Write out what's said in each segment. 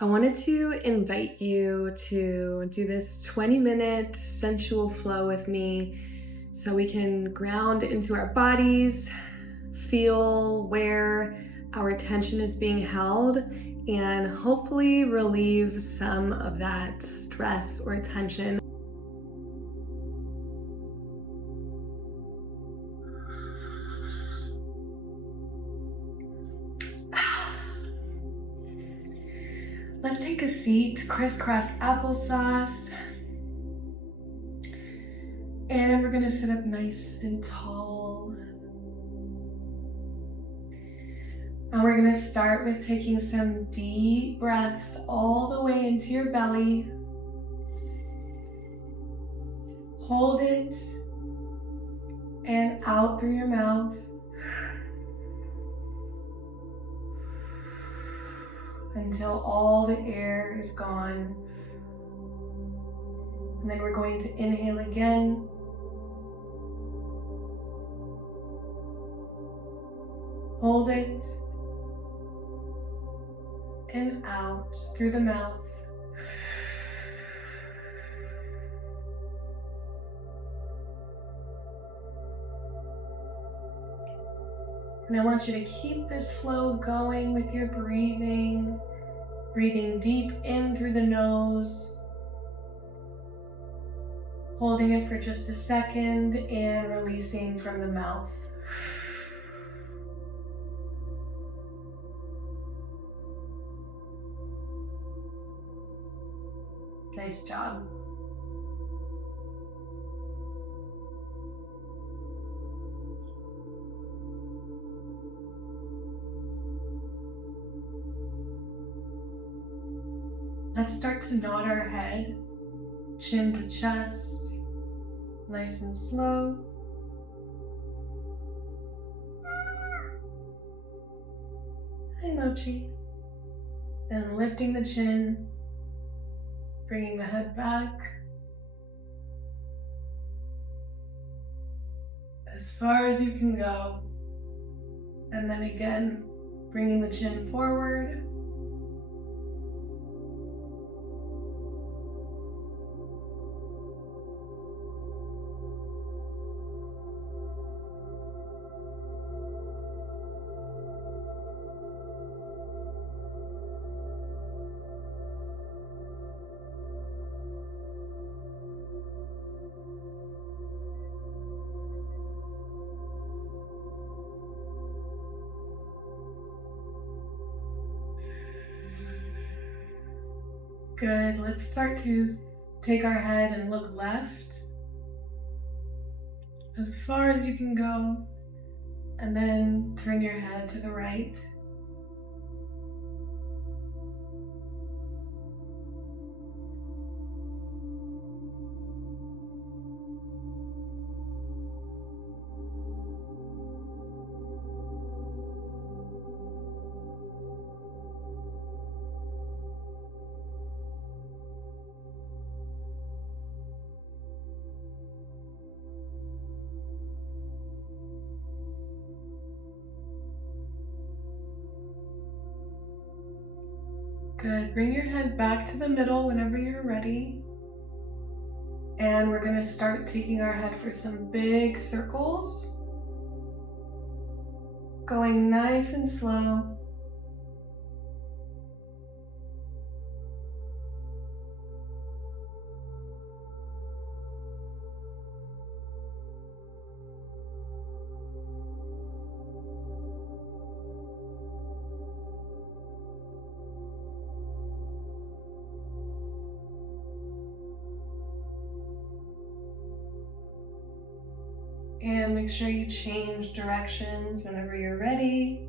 I wanted to invite you to do this 20-minute sensual flow with me so we can ground into our bodies, feel where our attention is being held, and hopefully relieve some of that stress or tension. Let's take a seat, crisscross applesauce. And we're gonna sit up nice and tall. And we're gonna start with taking some deep breaths all the way into your belly. Hold it and out through your mouth. Until all the air is gone. And then we're going to inhale again. Hold it and out through the mouth. And I want you to keep this flow going with your breathing. Breathing deep in through the nose. Holding it for just a second and releasing from the mouth. Nice job. Let's start to nod our head, chin to chest, nice and slow. Hi, Mochi. Then lifting the chin, bringing the head back. As far as you can go. And then again, bringing the chin forward. Good, let's start to take our head and look left as far as you can go, and then turn your head to the right. Good, bring your head back to the middle whenever you're ready. And we're gonna start taking our head for some big circles. Going nice and slow. And make sure you change directions whenever you're ready.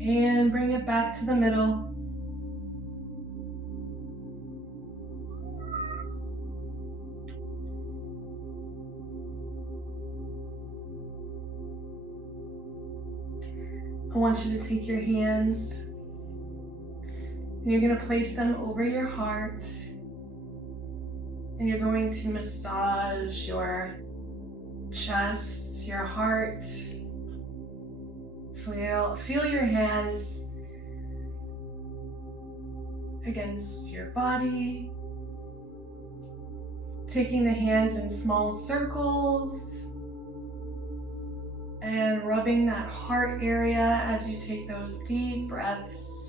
And bring it back to the middle. I want you to take your hands and you're going to place them over your heart, and you're going to massage your chest, your heart. Feel your hands against your body, taking the hands in small circles and rubbing that heart area as you take those deep breaths.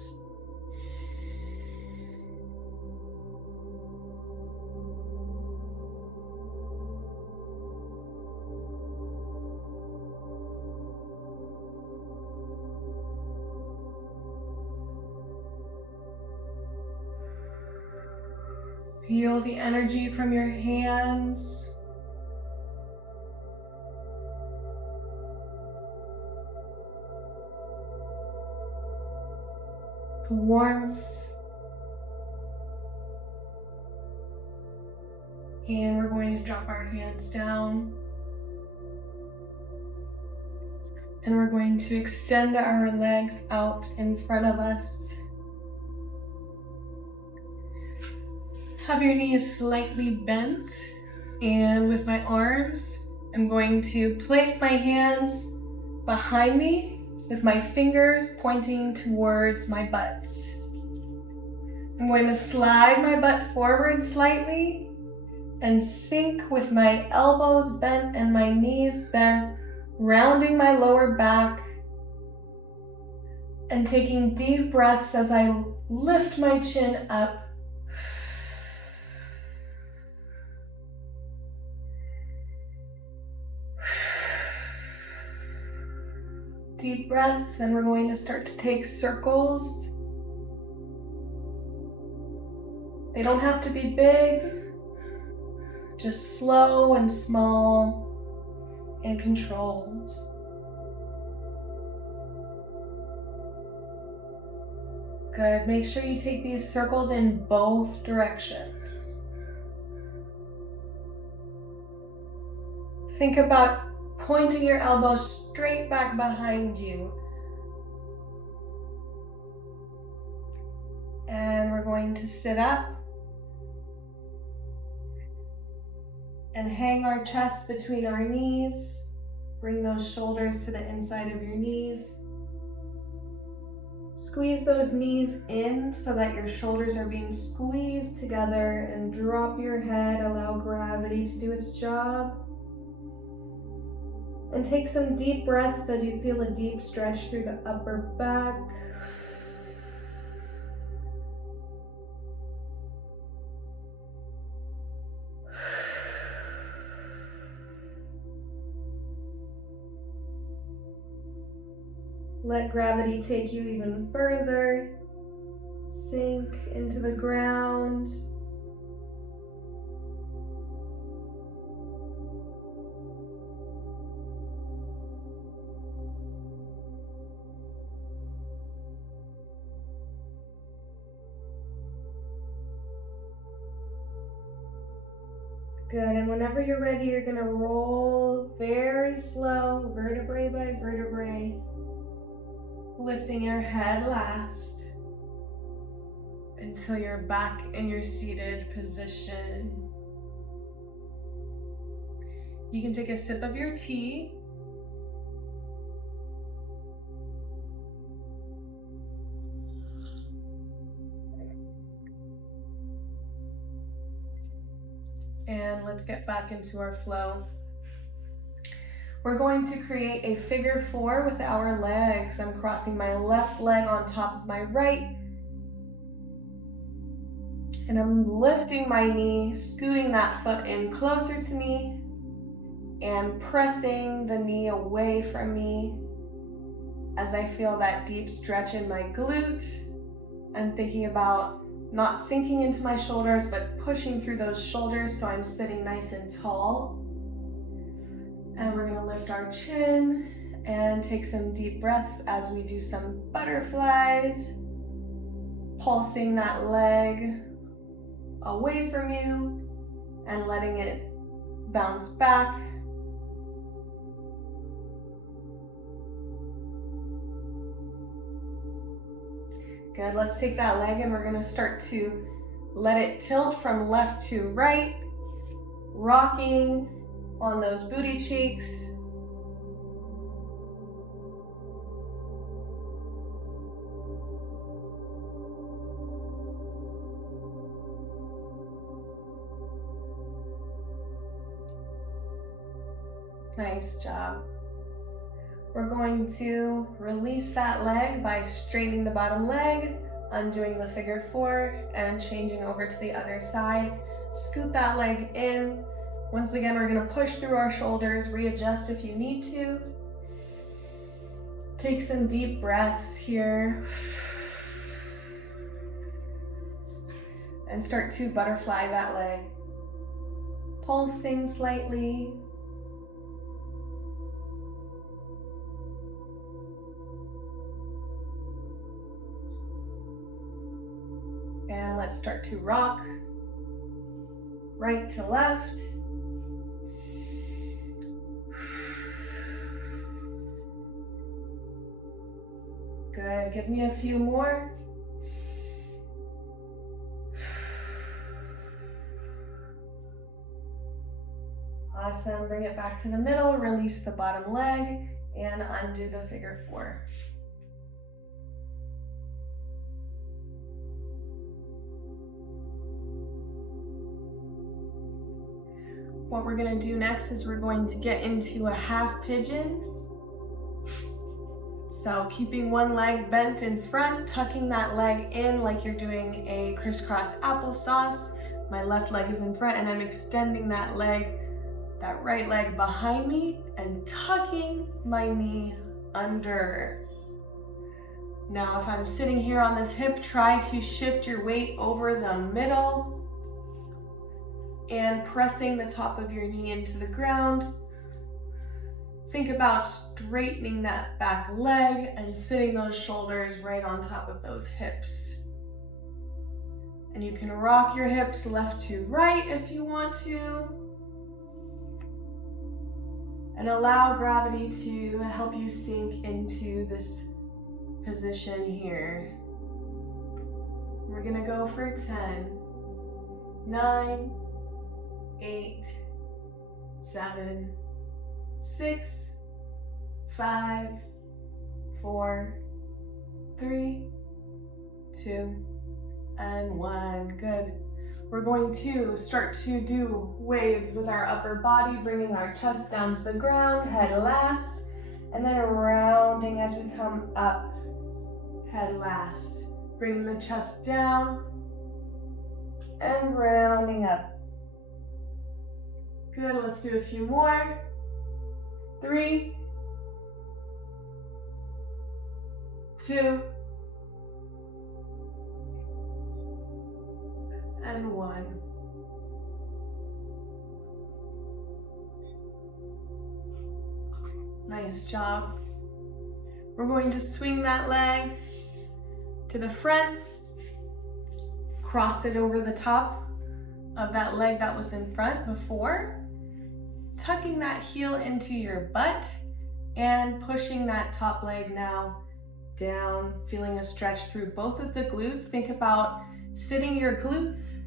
Feel the energy from your hands. The warmth. And we're going to drop our hands down. And we're going to extend our legs out in front of us. Have your knees slightly bent, and with my arms, I'm going to place my hands behind me with my fingers pointing towards my butt. I'm going to slide my butt forward slightly and sink with my elbows bent and my knees bent, rounding my lower back and taking deep breaths as I lift my chin up. Deep breaths, and we're going to start to take circles. They don't have to be big, just slow and small and controlled. Good. Make sure you take these circles in both directions. Think about pointing your elbows straight back behind you. And we're going to sit up and hang our chest between our knees. Bring those shoulders to the inside of your knees. Squeeze those knees in so that your shoulders are being squeezed together, and drop your head. Allow gravity to do its job. And take some deep breaths as you feel a deep stretch through the upper back. Let gravity take you even further. Sink into the ground. Good, and whenever you're ready, you're gonna roll very slow, vertebrae by vertebrae, lifting your head last until you're back in your seated position. You can take a sip of your tea. And let's get back into our flow. We're going to create a figure 4 with our legs. I'm crossing my left leg on top of my right. And I'm lifting my knee, scooting that foot in closer to me, and pressing the knee away from me as I feel that deep stretch in my glute. I'm thinking about not sinking into my shoulders, but pushing through those shoulders so I'm sitting nice and tall. And we're gonna lift our chin and take some deep breaths as we do some butterflies, pulsing that leg away from you and letting it bounce back. Good, let's take that leg and we're gonna start to let it tilt from left to right, rocking on those booty cheeks. Nice job. We're going to release that leg by straightening the bottom leg, undoing the figure 4, and changing over to the other side. Scoot that leg in. Once again, we're gonna push through our shoulders, readjust if you need to. Take some deep breaths here. And start to butterfly that leg. Pulsing slightly. And let's start to rock. Right to left. Good, give me a few more. Awesome, bring it back to the middle, release the bottom leg, and undo the figure 4. What we're gonna do next is we're going to get into a half pigeon. So keeping one leg bent in front, tucking that leg in like you're doing a crisscross applesauce. My left leg is in front and I'm extending that leg, that right leg behind me and tucking my knee under. Now if I'm sitting here on this hip, try to shift your weight over the middle and pressing the top of your knee into the ground. Think about straightening that back leg and sitting those shoulders right on top of those hips. And you can rock your hips left to right if you want to. And allow gravity to help you sink into this position here. We're gonna go for 10, 9, 8, 7, 6, 5, 4, 3, 2, and 1. Good. We're going to start to do waves with our upper body, bringing our chest down to the ground, head last, and then rounding as we come up, head last. Bringing the chest down and rounding up. Good, let's do a few more. 3, 2, and 1. Nice job. We're going to swing that leg to the front, cross it over the top of that leg that was in front before, tucking that heel into your butt and pushing that top leg now down, feeling a stretch through both of the glutes. Think about sitting your glutes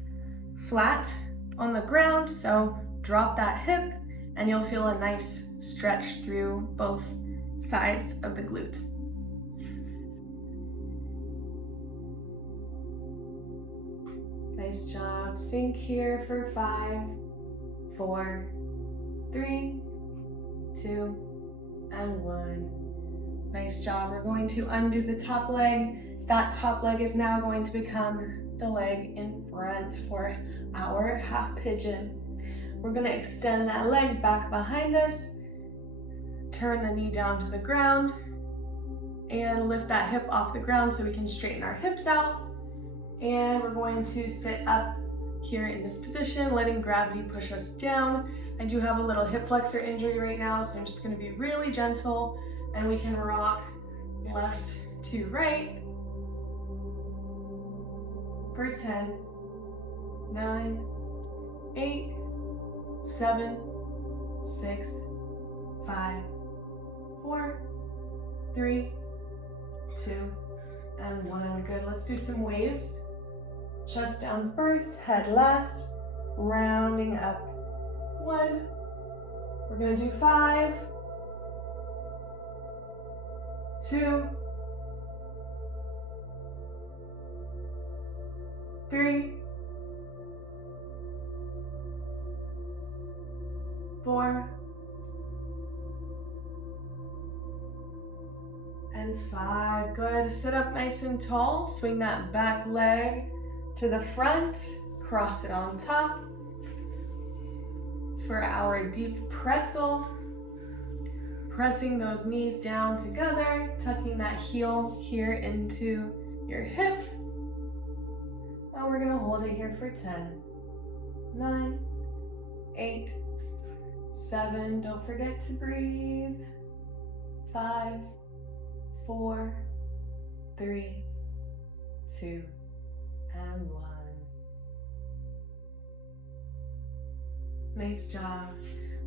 flat on the ground, so drop that hip and you'll feel a nice stretch through both sides of the glute. Nice job. Sink here for 5, 4, 3, 2, and 1. Nice job. We're going to undo the top leg. That top leg is now going to become the leg in front for our half pigeon. We're going to extend that leg back behind us, turn the knee down to the ground, and lift that hip off the ground so we can straighten our hips out. And we're going to sit up here in this position, letting gravity push us down. I do have a little hip flexor injury right now, so I'm just going to be really gentle, and we can rock left to right for 10, 9, 8, 7, 6, 5, 4, 3, 2, and 1. Good. Let's do some waves. Chest down first, head last, rounding up. 1. We're going to do 5, 2, 3, 4, and 5. Good. Sit up nice and tall. Swing that back leg to the front. Cross it on top for our deep pretzel. Pressing those knees down together, tucking that heel here into your hip. And we're gonna hold it here for 10, 9, 8, 7. Don't forget to breathe. 5, 4, 3, 2, and 1. Nice job.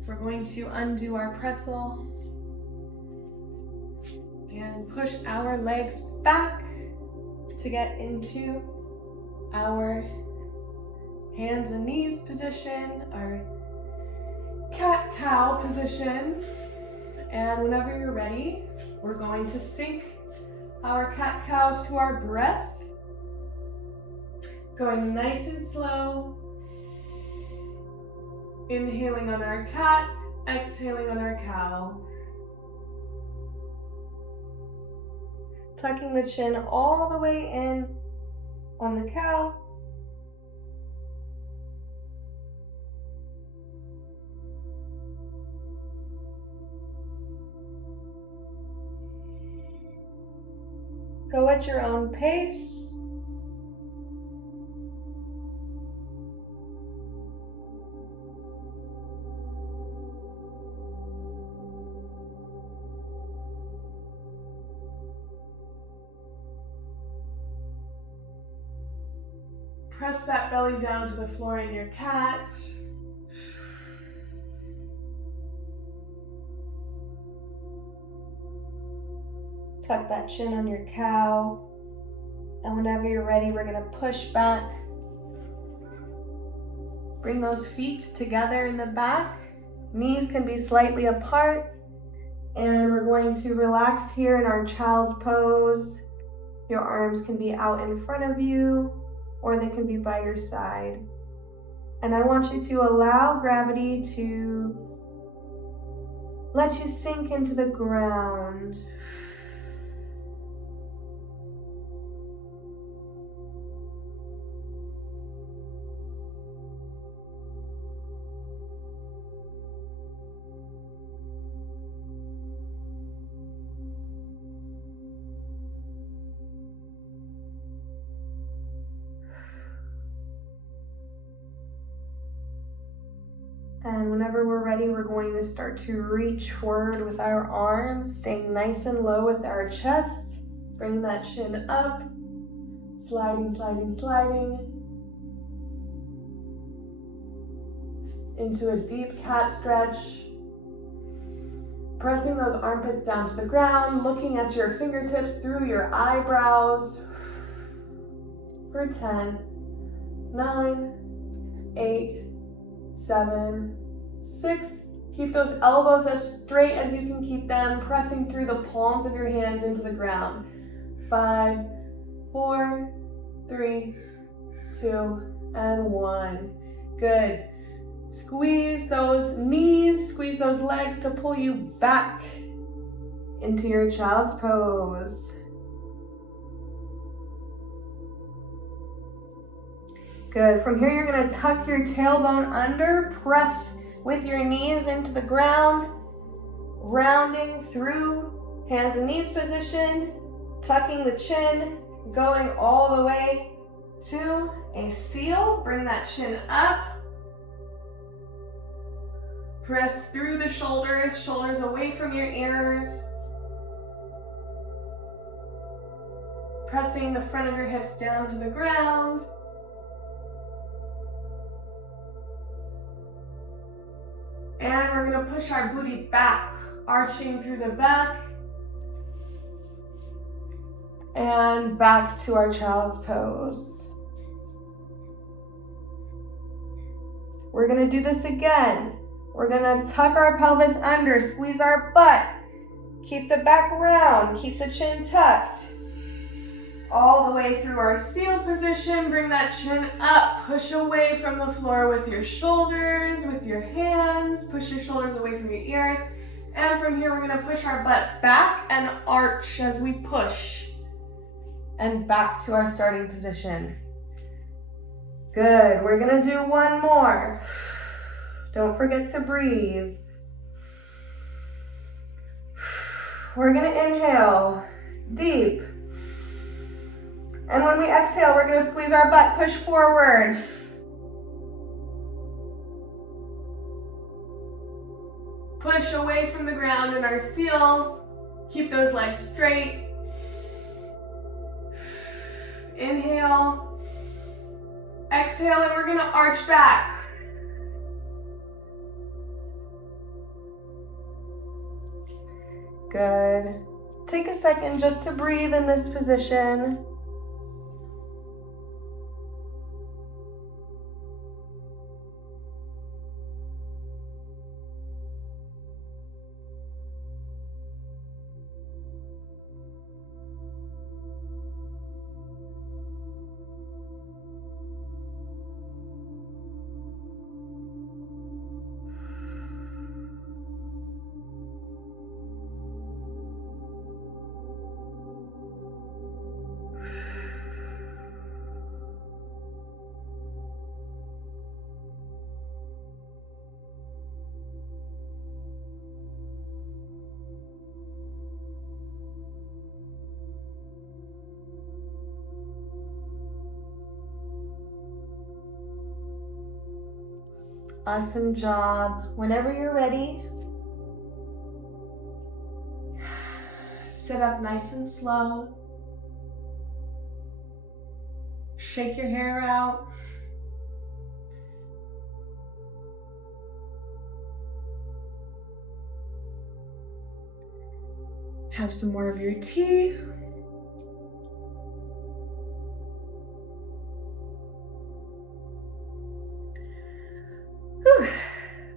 We're going to undo our pretzel and push our legs back to get into our hands and knees position, our cat-cow position. And whenever you're ready, we're going to sync our cat-cows to our breath, going nice and slow. Inhaling on our cat, exhaling on our cow. Tucking the chin all the way in on the cow. Go at your own pace. Press that belly down to the floor in your cat. Tuck that chin on your cow. And whenever you're ready, we're gonna push back. Bring those feet together in the back. Knees can be slightly apart. And we're going to relax here in our child's pose. Your arms can be out in front of you, or they can be by your side. And I want you to allow gravity to let you sink into the ground. And whenever we're ready, we're going to start to reach forward with our arms, staying nice and low with our chest. Bring that chin up, sliding, sliding, sliding. Into a deep cat stretch. Pressing those armpits down to the ground, looking at your fingertips through your eyebrows. For 10, 9, 8, 7, 6. Keep those elbows as straight as you can keep them, pressing through the palms of your hands into the ground. 5, 4, 3, 2, and 1. Good. Squeeze those knees, squeeze those legs to pull you back into your child's pose. Good. From here, you're going to tuck your tailbone under, press with your knees into the ground, rounding through hands and knees position, tucking the chin, going all the way to a seal. Bring that chin up. Press through the shoulders, shoulders away from your ears. Pressing the front of your hips down to the ground. And we're going to push our booty back, arching through the back. And back to our child's pose. We're gonna do this again. We're gonna tuck our pelvis under, squeeze our butt. Keep the back round, keep the chin tucked. All the way through our seal position, bring that chin up, push away from the floor with your shoulders, with your hands, push your shoulders away from your ears. And from here, we're gonna push our butt back and arch as we push. And back to our starting position. Good, we're gonna do one more. Don't forget to breathe. We're gonna inhale deep. And when we exhale, we're gonna squeeze our butt, push forward. Push away from the ground in our seal. Keep those legs straight. Inhale. Exhale, and we're gonna arch back. Good. Take a second just to breathe in this position. Awesome job. Whenever you're ready, sit up nice and slow. Shake your hair out. Have some more of your tea. Whew.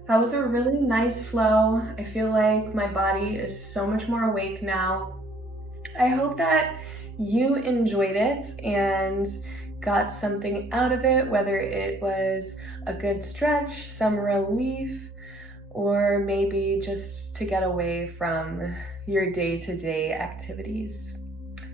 That was a really nice flow. I feel like my body is so much more awake now. I hope that you enjoyed it and got something out of it, whether it was a good stretch, some relief, or maybe just to get away from your day-to-day activities.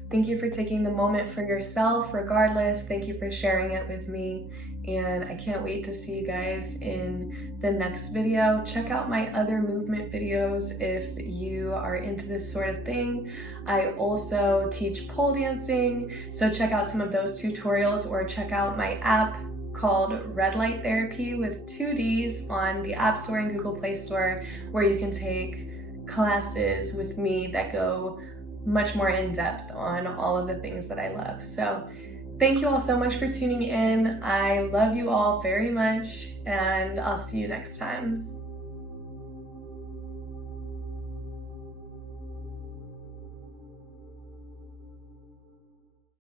Thank you for taking the moment for yourself. Regardless, thank you for sharing it with me. And I can't wait to see you guys in the next video. Check out my other movement videos if you are into this sort of thing. I also teach pole dancing, so check out some of those tutorials, or check out my app called Red Light Therapy with 2 Ds on the App Store and Google Play Store, where you can take classes with me that go much more in depth on all of the things that I love. So thank you all so much for tuning in. I love you all very much, and I'll see you next time.